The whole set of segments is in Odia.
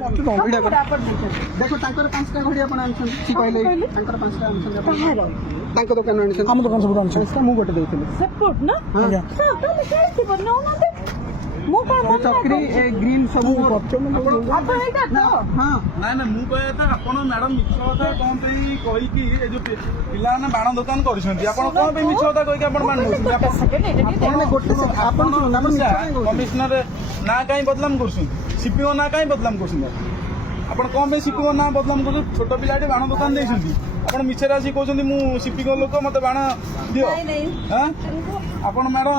ଦେଖ ତାଙ୍କର 5ଟା ଘଡ଼ି ଆପଣ ଆଣିଛନ୍ତି ସେ କହିଲେ ତାଙ୍କର 5ଟା ଆଣିଛନ୍ତି ତାଙ୍କ ଦୋକାନରୁ ଆଣିଛନ୍ତି ଆମ ଦୋକାନ ସବୁ ଆଣିଛନ୍ତି ମୁଁ ଗୋଟେ ଦେଇଥିଲି ସେପଟ ନା ଆଜ୍ଞା ତମେ ଖେଳିଥିବ ନଉନାହାନ୍ତି ମୁଁ କଣ ଚକ୍ରି ଗ୍ରୀନ୍ ସବୁ ଆପଣ ଏଇଟା ତ ହଁ ନାଇଁ ନାଇଁ ମୁଁ କହିବା କଥା ଆପଣ ମ୍ୟାଡମ ମିଛ କଥା କଣ ପାଇଁ କହିକି ଏ ଯୋଉ ପିଲାମାନେ ବାଣ ଦୋକାନ କରିଛନ୍ତି ଆପଣ କଣ ପାଇଁ ମିଛ କଥା କହିକି ଆପଣ ବାଣ ଦଉଛନ୍ତି ଆପଣ କମିଶନର ନାଁ କାହିଁ ବଦନାମ କରୁଛନ୍ତି ସିପିଓ ନାଁ କାହିଁ ବଦନାମ କରୁଛନ୍ତି ଆପଣ କଣ ପାଇଁ ସିପିଓ ନାଁ ବଦନାମ କରୁଛନ୍ତି ଛୋଟ ପିଲାଟି ବାଣ ଦୋକାନ ଦେଇଛନ୍ତି ଆପଣ ମିଛରେ ଆସି କହୁଛନ୍ତି ମୁଁ ସିପିଓ ଲୋକ ମତେ ବାଣ ଦିଅ ଆପଣ ମ୍ୟାଡମ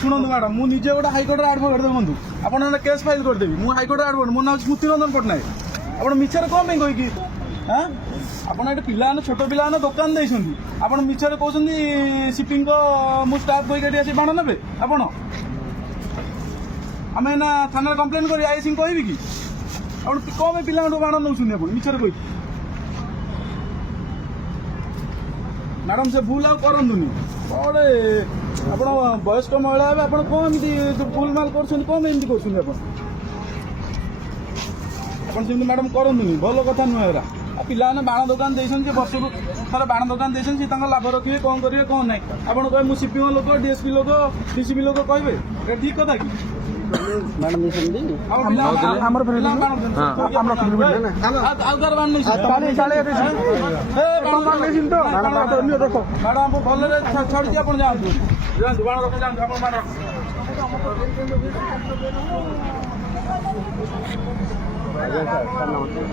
ଶୁଣନ୍ତୁ ମ୍ୟାଡମ ମୁଁ ନିଜେ ଗୋଟେ ହାଇକୋର୍ଟରେ ଆଡଭୋକେଟ ଦେଖନ୍ତୁ ଆପଣ କେସ୍ ଫାଇଲ କରିଦେବି ମୁଁ ହାଇକୋର୍ଟରେ ଆଡଭୋକେଟ ମୋ ନାଁ ହେଉଛି ସ୍ମୃତି ରଞ୍ଜନ ପଟ୍ଟନାୟକ ଆପଣ ମିଛରେ କଣ ପାଇଁ କହିକି ଆପଣ ଏଠି ପିଲାମାନେ ଛୋଟ ପିଲାମାନେ ଦୋକାନ ଦେଇଛନ୍ତି ଆପଣ ମିଛରେ କହୁଛନ୍ତି ସିପିଙ୍କ ମୁଁ ଷ୍ଟାଫ୍ କହିକି ଏଠି ଆସି ବାଣ ନେବେ ଆପଣ ଆମେ ଏଇନା ଥାନାରେ କମ୍ପ୍ଲେନ୍ କରି ଆଇସିଙ୍କୁ କହିବି କି ଆପଣ କଣ ପାଇଁ ପିଲାମାନଙ୍କୁ ବାଣ ନେଉଛନ୍ତି ଆପଣ ମିଛରେ କହିକି ମ୍ୟାଡମ ସେ ଭୁଲ ଆଉ କରନ୍ତୁନି କଣେ ଆପଣ ବୟସ୍କ ମହିଳା ହେବେ ଆପଣ କଣ ଏମିତି ଭୁଲ ମାଲ କରୁଛନ୍ତି କଣ ଏମିତି କରୁଛନ୍ତି ଆପଣ ସେମିତି ମ୍ୟାଡମ କରନ୍ତୁନି ଭଲ କଥା ନୁହେଁ ଏରା ଆଉ ପିଲାମାନେ ବାଣ ଦୋକାନ ଦେଇଛନ୍ତି ଯେ ବର୍ଷକୁ ଥରେ ବାଣ ଦୋକାନ ଦେଇଛନ୍ତି ସେ ତାଙ୍କ ଲାଭ ରଖିବେ କଣ କରିବେ କଣ ନାହିଁ ଆପଣ କହିବେ ମୁଁ ସିପିଓ ଲୋକ ଡିଏସପି ଲୋକ ଡିସିପି ଲୋକ କହିବେ ଏଟା ଠିକ କଥା କି ମ୍ୟାଡମ ଦେଇଛନ୍ତି ଆମର ମ୍ୟାଡମ ଭଲରେ ଛାଡୁଛି ଆପଣ ଯାଆନ୍ତୁ ଯାଆନ୍ତୁ ବାଣ ରଖ ଯାଆନ୍ତୁ ଆପଣ ବାଣ ଆଜ୍ଞା ସାର୍ ନମସ୍କାର